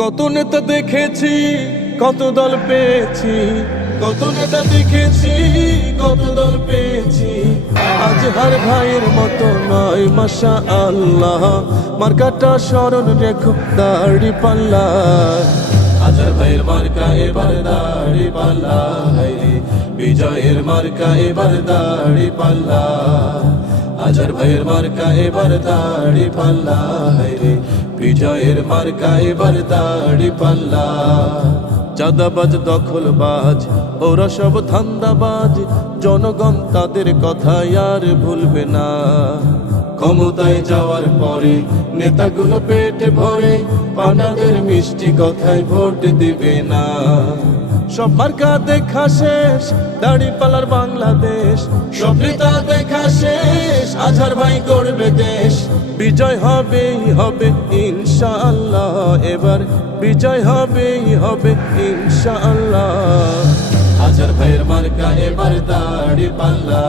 কত নেতা দেখেছি, কত দল পেয়েছি। কত নেতা দেখেছি, কত দল পেয়েছি। আজ হার ভাইয়ের মতো নয় মাসা আল্লাহ মার্কাটা স্মরণ রেখো, দাড়ি পাল্লা। হাজার ভাইয়ের মার্কা, এবার দাড়ি পাল্লা। বিজয়ের মার্কা, এবার দাড়ি পাল্লা। হাজার ভাইয়ের মার্কা, এবার দাড়ি পাল্লা। হাইরে বিজয়ের মার্কা এবার দাড়ি পাল্লা। চাঁদাবাজ, দখলবাজ, ওরা সব ধান্দাবাজ। জনগণ তাদের কথা আর ভুলবে না। ক্ষমতায় যাওয়ার পরে নেতাগুলো পেটে ভরে, পানাদের মিষ্টি কথায় ভোট দিবে না। সব মার্কা দেখা শেষ, দাড়ি পালার বাংলাদেশ। সব নেতা দেখা শেষ আঝার ভাই করবে দেশ। বিজয় হবেই হবে ইনশাআল্লাহ। এবার বিজয় হবেই হবে ইনশাআল্লাহ। হাজার ভাইয়ের মার্কা এবার দাড়ি পাল্লা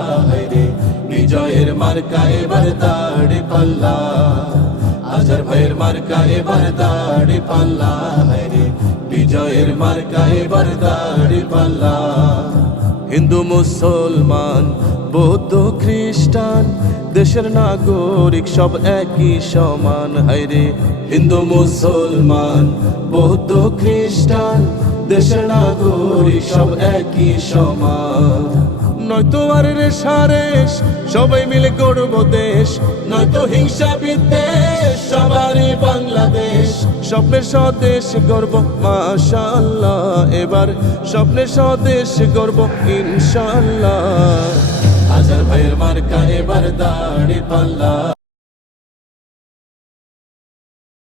বিজয়ের মার্কা এবার দাড়ি পাল্লা। হাজার ভাইয়ের মার্কা এবার দাড়ি পাল্লা বিজয়ের মার্কা এবার দাড়ি পাল্লা। হিন্দু মুসলমান বৌদ্ধ খ্রিস্টান, দেশের নাগরিক সব একই সমান। হাইরে হিন্দু, মুসলমান, বৌদ্ধ, খ্রিস্টান, দেশের নাগরিক সব একই সমান। নয়তো আর রে সারেশ, সবাই মিলে গড়ব দেশ। নয়তো হিংসা বিদ্বেষ, সবারই বাংলাদেশ। স্বপ্নের স্বদেশ গর্ব মাশাআল্লাহ, এবার স্বপ্নের স্বদেশ গর্ব ইনশাআল্লাহ। ভাইয়ের মার্কা এবার দাড়ি পাল্লা